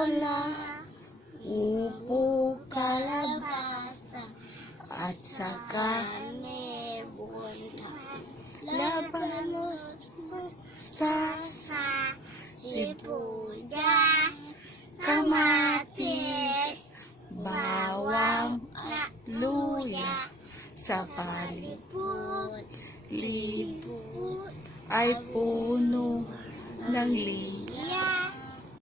patola, upo, kalabasa, at saka labanos, mustasa, sibuyas, kamatis, bawang at luya. Sa palibot, libot ay puno ng liya.